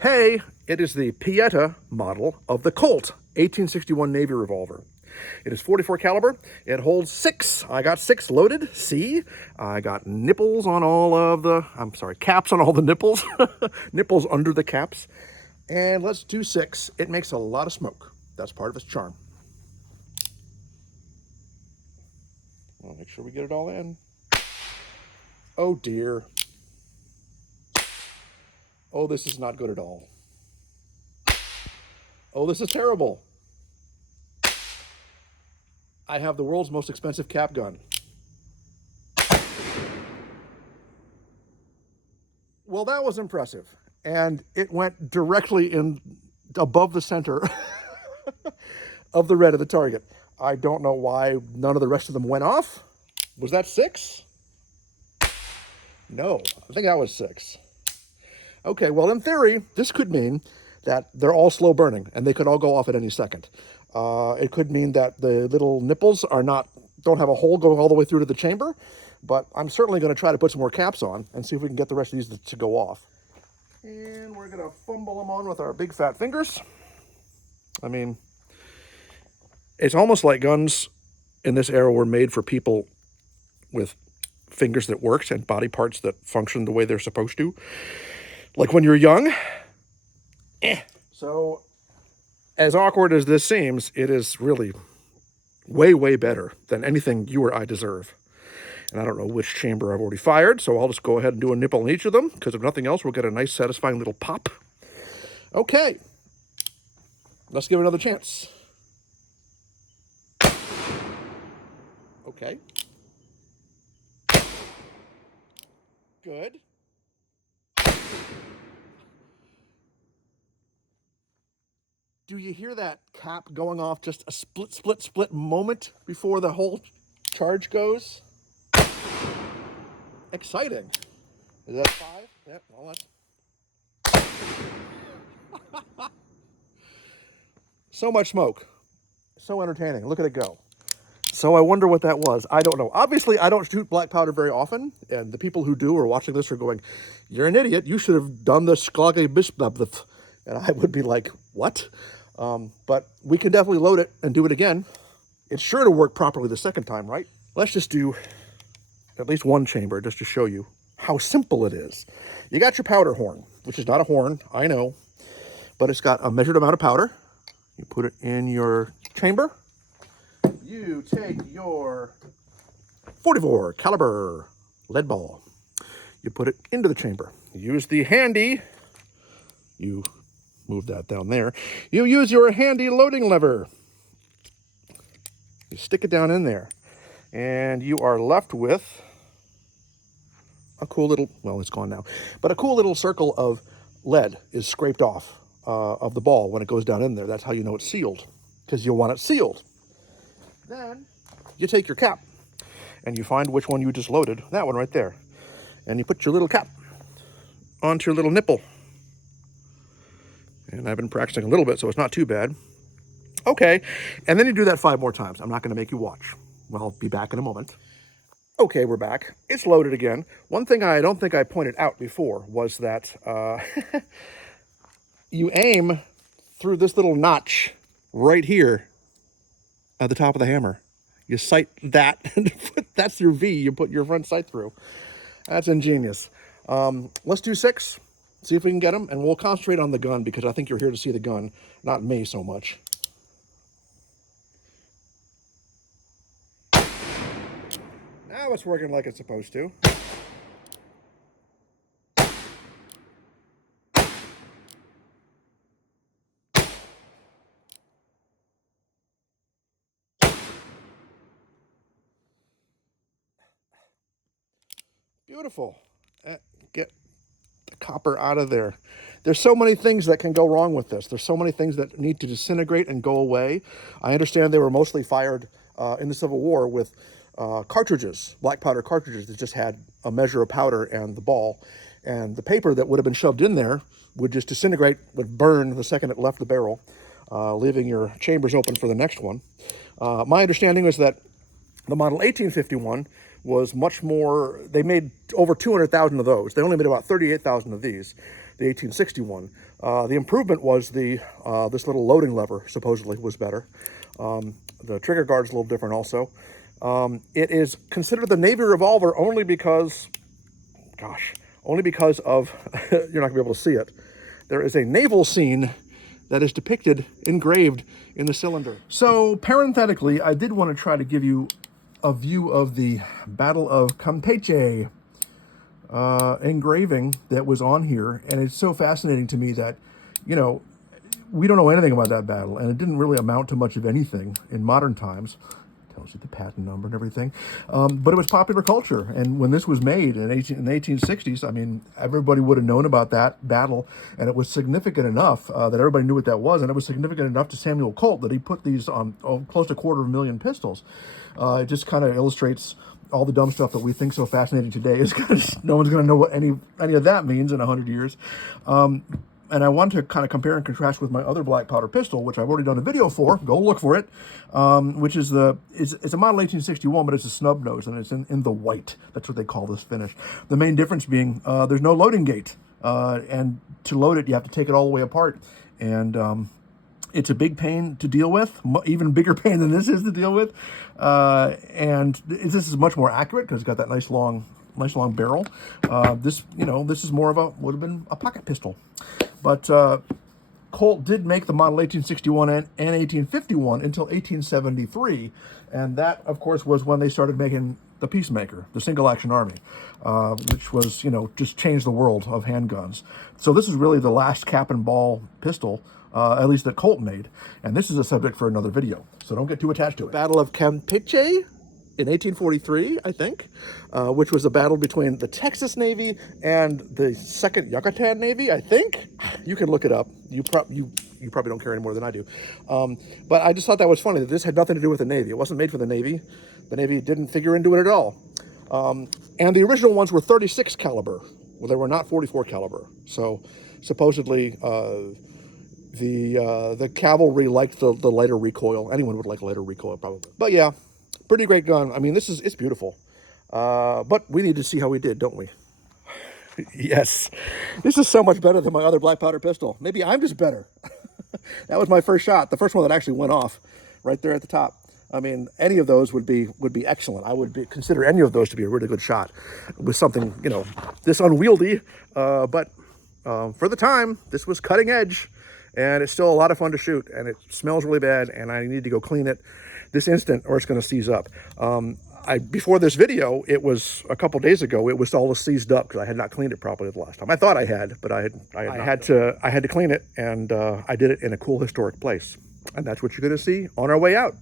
Hey, it is the Pietta model of the Colt 1861 Navy revolver. It is 44 caliber. It holds 6. I got 6 loaded. See, I got nipples on all of the, caps on all the nipples. Nipples under the caps. And let's do 6. It makes a lot of smoke. That's part of its charm. I'll make sure we get it all in. Oh dear. Oh, this is not good at all. Oh, this is terrible. I have the world's most expensive cap gun. Well, that was impressive. And it went directly in above the center of the red of the target. I don't know why none of the rest of them went off. Was that 6? No, I think that was 6. Okay, well, in theory, this could mean that they're all slow burning and they could all go off at any second. It could mean that the little nipples don't have a hole going all the way through to the chamber, but I'm certainly going to try to put some more caps on and see if we can get the rest of these to go off. And we're going to fumble them on with our big fat fingers. I mean, it's almost like guns in this era were made for people with fingers that worked and body parts that function the way they're supposed to. Like when you're young. So, as awkward as this seems, it is really way, way better than anything you or I deserve. And I don't know which chamber I've already fired, so I'll just go ahead and do a nipple in each of them, because if nothing else, we'll get a nice, satisfying little pop. Okay. Let's give it another chance. Okay. Good. Do you hear that cap going off just a split moment before the whole charge goes? Exciting. Is that 5? Yep, well, that's... So much smoke. So entertaining. Look at it go. So I wonder what that was. I don't know. Obviously, I don't shoot black powder very often, and the people who do are watching this are going, "You're an idiot. You should have done the sklage bisbabth." And I would be like, what? But we can definitely load it and do it again. It's sure to work properly the second time, right? Let's just do at least one chamber just to show you how simple it is. You got your powder horn, which is not a horn, I know, but it's got a measured amount of powder. You put it in your chamber. You take your 44 caliber lead ball. You put it into the chamber. Use the handy, you move that down there. You use your handy loading lever. You stick it down in there. And you are left with a cool little, well, it's gone now, but a cool little circle of lead is scraped off of the ball when it goes down in there. That's how you know it's sealed, because you'll want it sealed. Then you take your cap and you find which one you just loaded, that one right there. And you put your little cap onto your little nipple. And I've been practicing a little bit, so it's not too bad. Okay, and then you do that 5 more times. I'm not going to make you watch. Well, I'll be back in a moment. Okay, we're back. It's loaded again. One thing I don't think I pointed out before was that you aim through this little notch right here at the top of the hammer. You sight that, that's your V you put your front sight through. That's ingenious. Let's do 6, see if we can get them, and we'll concentrate on the gun because I think you're here to see the gun, not me so much. Now it's working like it's supposed to. Beautiful. Get the copper out of there. There's so many things that can go wrong with this. There's so many things that need to disintegrate and go away. I understand they were mostly fired in the Civil War with cartridges, black powder cartridges that just had a measure of powder and the ball. And the paper that would have been shoved in there would just disintegrate, would burn the second it left the barrel, leaving your chambers open for the next one. My understanding is that the model 1851 was much more. They made over 200,000 of those. They only made about 38,000 of these, the 1861. The improvement was this little loading lever, supposedly, was better. The trigger guard's a little different also. It is considered the Navy revolver only because, only because of, you're not gonna be able to see it. There is a naval scene that is depicted, engraved in the cylinder. So parenthetically, I did want to try to give you a view of the Battle of Campeche engraving that was on here. And it's so fascinating to me that, you know, we don't know anything about that battle, and it didn't really amount to much of anything in modern times. Tells you the patent number and everything. But it was popular culture. And when this was made in the 1860s, I mean, everybody would have known about that battle, and it was significant enough that everybody knew what that was, and it was significant enough to Samuel Colt that he put these on close to 250,000 pistols. It just kind of illustrates all the dumb stuff that we think so fascinating today is no one's going to know what any of that means in 100 years. And I want to kind of compare and contrast with my other black powder pistol, which I've already done a video for. Go look for it. Which is it's a model 1861, but it's a snub nose, and it's in the white. That's what they call this finish. The main difference being there's no loading gate, and to load it, you have to take it all the way apart, and it's a big pain to deal with, even bigger pain than this is to deal with. And this is much more accurate because it's got that nice long barrel. This is more of would have been a pocket pistol. But Colt did make the model 1861 and 1851 until 1873. And that, of course, was when they started making the Peacemaker, the single action army, which was, just changed the world of handguns. So this is really the last cap and ball pistol, at least that Colt made. And this is a subject for another video. So don't get too attached to it. Battle of Campeche in 1843, I think, which was a battle between the Texas Navy and the Second Yucatan Navy, I think. You can look it up. You probably don't care any more than I do. But I just thought that was funny that this had nothing to do with the Navy. It wasn't made for the Navy. The Navy didn't figure into it at all. And the original ones were 36 caliber. Well, they were not 44 caliber. So supposedly the cavalry liked the lighter recoil. Anyone would like lighter recoil, probably. But yeah. Pretty great gun. I mean, it's beautiful. But we need to see how we did, don't we? Yes. This is so much better than my other black powder pistol. Maybe I'm just better. That was my first shot. The first one that actually went off right there at the top. I mean, any of those would be excellent. I would consider any of those to be a really good shot with something, this unwieldy. But for the time, this was cutting edge, and it's still a lot of fun to shoot, and it smells really bad, and I need to go clean it this instant or it's going to seize up. Before this video, it was a couple days ago, it was all seized up because I had not cleaned it properly the last time. I thought I had, but I had to clean it, and I did it in a cool historic place. And that's what you're going to see on our way out.